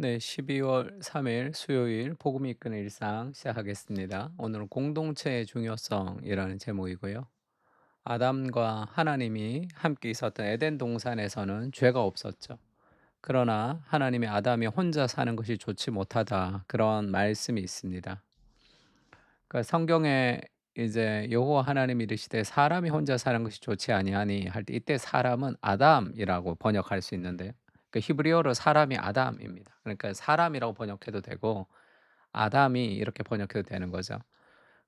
네, 12월 3일 수요일 복음 이끄는 일상 시작하겠습니다. 오늘은 공동체의 중요성이라는 제목이고요. 아담과 하나님이 함께 있었던 에덴 동산에서는 죄가 없었죠. 그러나 하나님이 아담이 혼자 사는 것이 좋지 못하다 그런 말씀이 있습니다. 그러니까 성경에 이제 여호와 하나님이 이르시되 사람이 혼자 사는 것이 좋지 아니하니 할 때 이때 사람은 아담이라고 번역할 수 있는데요. 그 히브리어로 사람이 아담입니다. 그러니까 사람이라고 번역해도 되고 아담이 이렇게 번역해도 되는 거죠.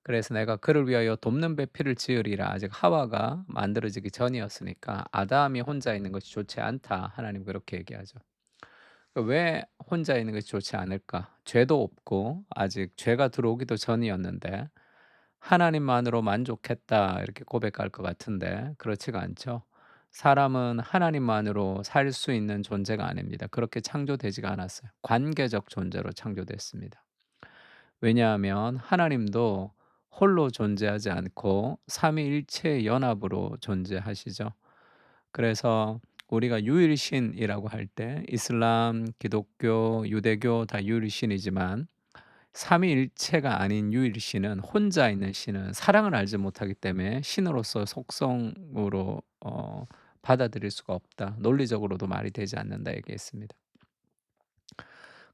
그래서 내가 그를 위하여 돕는 배필을 지으리라. 아직 하와가 만들어지기 전이었으니까 아담이 혼자 있는 것이 좋지 않다. 하나님 그렇게 얘기하죠. 왜 혼자 있는 것이 좋지 않을까? 죄도 없고 아직 죄가 들어오기도 전이었는데 하나님만으로 만족했다 이렇게 고백할 것 같은데 그렇지가 않죠. 사람은 하나님만으로 살 수 있는 존재가 아닙니다. 그렇게 창조되지가 않았어요. 관계적 존재로 창조됐습니다. 왜냐하면 하나님도 홀로 존재하지 않고 삼위일체의 연합으로 존재하시죠. 그래서 우리가 유일신이라고 할 때 이슬람, 기독교, 유대교 다 유일신이지만 삼위일체가 아닌 유일신은 혼자 있는 신은 사랑을 알지 못하기 때문에 신으로서 속성으로 받아들일 수가 없다. 논리적으로도 말이 되지 않는다 얘기했습니다.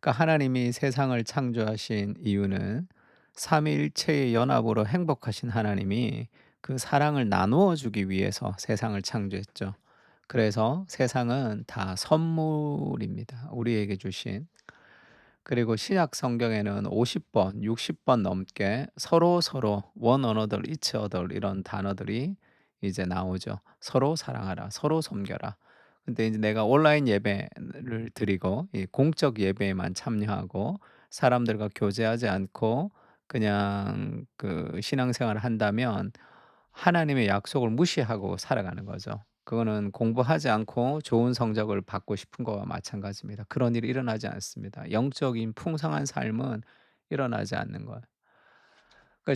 그러니까 하나님이 세상을 창조하신 이유는 삼위일체의 연합으로 행복하신 하나님이 그 사랑을 나누어 주기 위해서 세상을 창조했죠. 그래서 세상은 다 선물입니다. 우리에게 주신. 그리고 신약 성경에는 50번, 60번 넘게 서로 one another, each other 이런 단어들이 이제 나오죠. 서로 사랑하라, 서로 섬겨라. 근데 이제 내가 온라인 예배를 드리고 이 공적 예배에만 참여하고 사람들과 교제하지 않고 그냥 그 신앙생활을 한다면 하나님의 약속을 무시하고 살아가는 거죠. 그거는 공부하지 않고 좋은 성적을 받고 싶은 거와 마찬가지입니다. 그런 일이 일어나지 않습니다. 영적인 풍성한 삶은 일어나지 않는 거예요.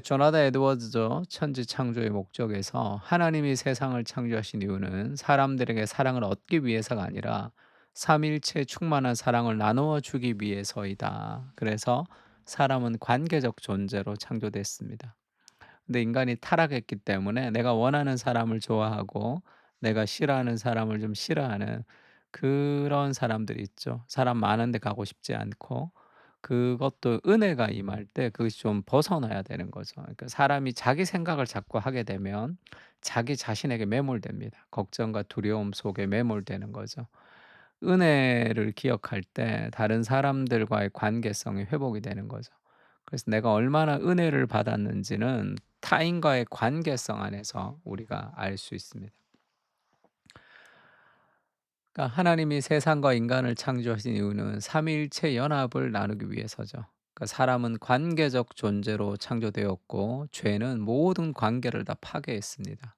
조나단 에드워즈죠. 천지 창조의 목적에서 하나님이 세상을 창조하신 이유는 사람들에게 사랑을 얻기 위해서가 아니라 삼일체 충만한 사랑을 나누어 주기 위해서이다. 그래서 사람은 관계적 존재로 창조됐습니다. 근데 인간이 타락했기 때문에 내가 원하는 사람을 좋아하고 내가 싫어하는 사람을 좀 싫어하는 그런 사람들이 있죠. 사람 많은 데 가고 싶지 않고 그것도 은혜가 임할 때 그것이 좀 벗어나야 되는 거죠. 그러니까 사람이 자기 생각을 자꾸 하게 되면 자기 자신에게 매몰됩니다. 걱정과 두려움 속에 매몰되는 거죠. 은혜를 기억할 때 다른 사람들과의 관계성이 회복이 되는 거죠. 그래서 내가 얼마나 은혜를 받았는지는 타인과의 관계성 안에서 우리가 알 수 있습니다. 그러니까 하나님이 세상과 인간을 창조하신 이유는 삼위일체 연합을 나누기 위해서죠. 그러니까 사람은 관계적 존재로 창조되었고 죄는 모든 관계를 다 파괴했습니다.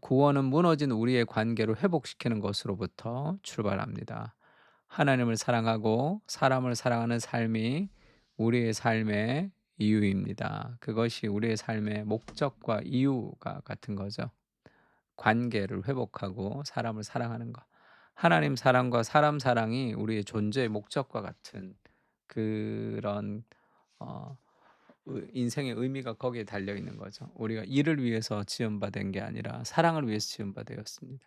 구원은 무너진 우리의 관계를 회복시키는 것으로부터 출발합니다. 하나님을 사랑하고 사람을 사랑하는 삶이 우리의 삶의 이유입니다. 그것이 우리의 삶의 목적과 이유가 같은 거죠. 관계를 회복하고 사람을 사랑하는 것. 하나님 사랑과 사람 사랑이 우리의 존재의 목적과 같은 그런 어 인생의 의미가 거기에 달려 있는 거죠. 우리가 일을 위해서 지음받은 게 아니라 사랑을 위해서 지음받았습니다.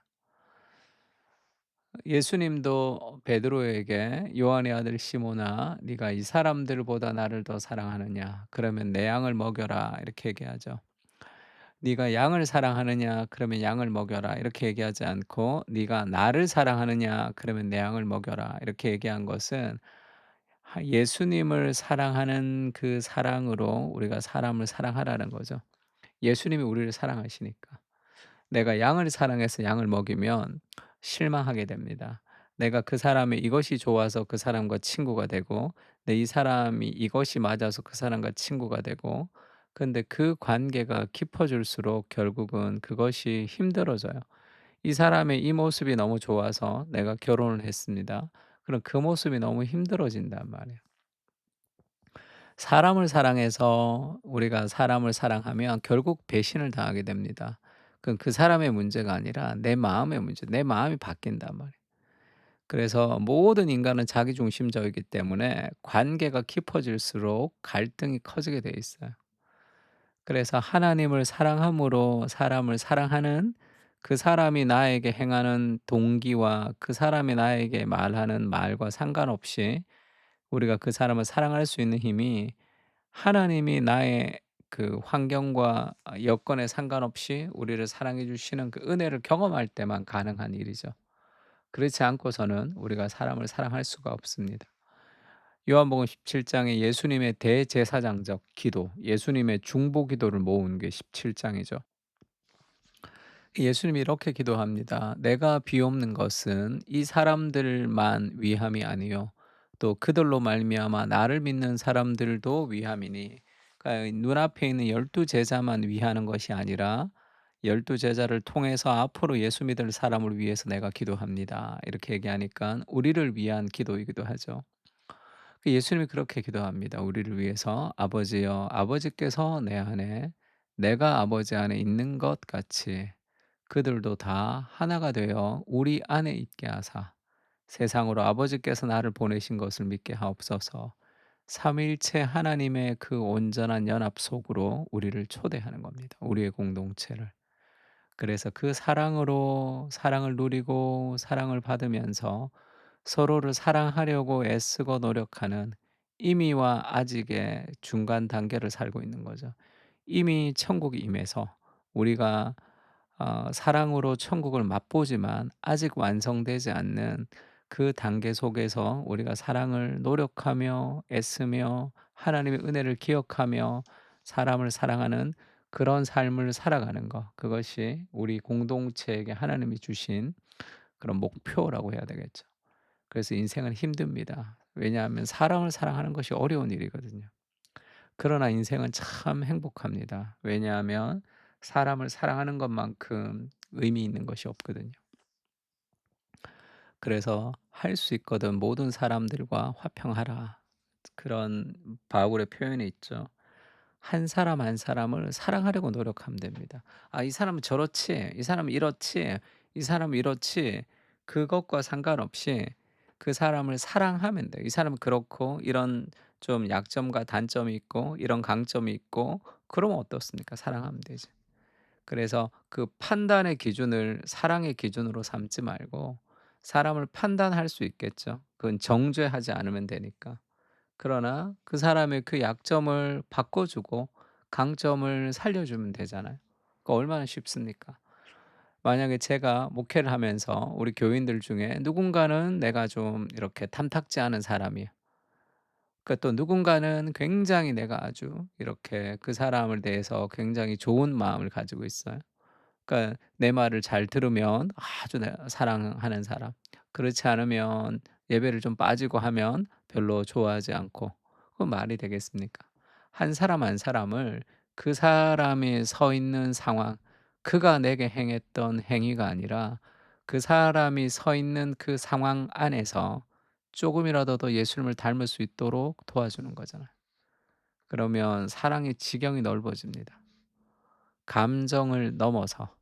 예수님도 베드로에게 요한의 아들 시몬아 네가 이 사람들보다 나를 더 사랑하느냐 그러면 내 양을 먹여라 이렇게 얘기하죠. 네가 양을 사랑하느냐 그러면 양을 먹여라 이렇게 얘기하지 않고 네가 나를 사랑하느냐 그러면 내 양을 먹여라 이렇게 얘기한 것은 예수님을 사랑하는 그 사랑으로 우리가 사람을 사랑하라는 거죠. 예수님이 우리를 사랑하시니까. 내가 양을 사랑해서 양을 먹이면 실망하게 됩니다. 내가 그 사람의 이것이 좋아서 그 사람과 친구가 되고 이 사람이 이것이 맞아서 그 사람과 친구가 되고 근데 그 관계가 깊어질수록 결국은 그것이 힘들어져요. 이 사람의 이 모습이 너무 좋아서 내가 결혼을 했습니다. 그럼 그 모습이 너무 힘들어진단 말이에요. 사람을 사랑해서 우리가 사람을 사랑하면 결국 배신을 당하게 됩니다. 그건 그 사람의 문제가 아니라 내 마음의 문제, 내 마음이 바뀐단 말이에요. 그래서 모든 인간은 자기중심적이기 때문에 관계가 깊어질수록 갈등이 커지게 돼 있어요. 그래서 하나님을 사랑함으로 사람을 사랑하는, 그 사람이 나에게 행하는 동기와 그 사람이 나에게 말하는 말과 상관없이 우리가 그 사람을 사랑할 수 있는 힘이, 하나님이 나의 그 환경과 여건에 상관없이 우리를 사랑해 주시는 그 은혜를 경험할 때만 가능한 일이죠. 그렇지 않고서는 우리가 사람을 사랑할 수가 없습니다. 요한복음 17 장에 예수님의 대제사장적 기도, 예수님의 중보 기도를 모은 게 17 장이죠. 예수님이 이렇게 기도합니다. "내가 비옵는 것은 이 사람들만 위함이 아니요 또 그들로 말미암아 나를 믿는 사람들도 위함이니." 그러니까 눈앞에 있는 12 제자만 위하는 것이 아니라 12 제자를 통해서 앞으로 예수 믿을 사람을 위해서 내가 기도합니다. 이렇게 얘기하니까 우리를 위한 기도이기도 하죠. 그 예수님이 그렇게 기도합니다. 우리를 위해서 "아버지여, 아버지께서 내 안에 내가 아버지 안에 있는 것 같이 그들도 다 하나가 되어 우리 안에 있게 하사 세상으로 아버지께서 나를 보내신 것을 믿게 하옵소서." 삼위일체 하나님의 그 온전한 연합 속으로 우리를 초대하는 겁니다, 우리의 공동체를. 그래서 그 사랑으로 사랑을 누리고 사랑을 받으면서 서로를 사랑하려고 애쓰고 노력하는, 이미와 아직의 중간 단계를 살고 있는 거죠. 이미 천국이 임해서 우리가 사랑으로 천국을 맛보지만 아직 완성되지 않는 그 단계 속에서 우리가 사랑을 노력하며 애쓰며 하나님의 은혜를 기억하며 사람을 사랑하는 그런 삶을 살아가는 것, 그것이 우리 공동체에게 하나님이 주신 그런 목표라고 해야 되겠죠. 그래서 인생은 힘듭니다. 왜냐하면 사람을 사랑하는 것이 어려운 일이거든요. 그러나 인생은 참 행복합니다. 왜냐하면 사람을 사랑하는 것만큼 의미 있는 것이 없거든요. 그래서 "할 수 있거든 모든 사람들과 화평하라." 그런 바울의 표현이 있죠. 한 사람 한 사람을 사랑하려고 노력하면 됩니다. '아, 이 사람은 저렇지. 이 사람은 이렇지. 이 사람은 이렇지.' 그것과 상관없이 그 사람을 사랑하면 돼요. 이 사람은 그렇고 이런 좀 약점과 단점이 있고 이런 강점이 있고, 그러면 어떻습니까? 사랑하면 되지. 그래서 그 판단의 기준을 사랑의 기준으로 삼지 말고, 사람을 판단할 수 있겠죠. 그건 정죄하지 않으면 되니까. 그러나 그 사람의 그 약점을 바꿔주고 강점을 살려주면 되잖아요. 그 얼마나 쉽습니까? 만약에 제가 목회를 하면서 우리 교인들 중에 누군가는 내가 좀 이렇게 탐탁지 않은 사람이에요. 그러니까 또 누군가는 굉장히 내가 아주 이렇게 그 사람을 대해서 굉장히 좋은 마음을 가지고 있어요. 그러니까 내 말을 잘 들으면 아주 내가 사랑하는 사람. 그렇지 않으면 예배를 좀 빠지고 하면 별로 좋아하지 않고, 그건 말이 되겠습니까? 한 사람 한 사람을 그 사람이 서 있는 상황, 그가 내게 행했던 행위가 아니라 그 사람이 서 있는 그 상황 안에서 조금이라도 더 예수님을 닮을 수 있도록 도와주는 거잖아요. 그러면 사랑의 지경이 넓어집니다. 감정을 넘어서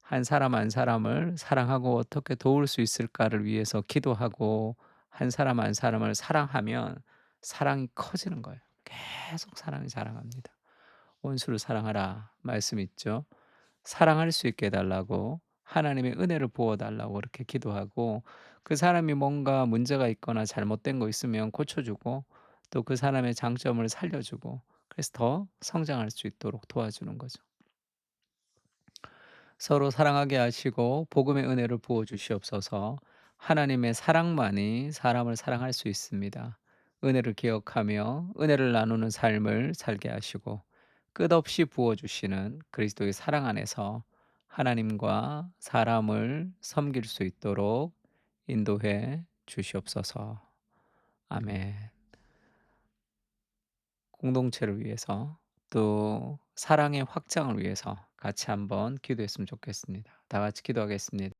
한 사람 한 사람을 사랑하고 어떻게 도울 수 있을까를 위해서 기도하고 한 사람 한 사람을 사랑하면 사랑이 커지는 거예요. 계속 사랑이 자라갑니다. "원수를 사랑하라." 말씀 있죠. 사랑할 수 있게 해 달라고, 하나님의 은혜를 부어 달라고 그렇게 기도하고, 그 사람이 뭔가 문제가 있거나 잘못된 거 있으면 고쳐 주고 또 그 사람의 장점을 살려 주고, 그래서 더 성장할 수 있도록 도와주는 거죠. 서로 사랑하게 하시고 복음의 은혜를 부어 주시옵소서. 하나님의 사랑만이 사람을 사랑할 수 있습니다. 은혜를 기억하며 은혜를 나누는 삶을 살게 하시고 끝없이 부어 주시는 그리스도의 사랑 안에서 하나님과 사람을 섬길 수 있도록 인도해 주시옵소서. 아멘. 공동체를 위해서 또 사랑의 확장을 위해서 같이 한번 기도했으면 좋겠습니다. 다 같이 기도하겠습니다.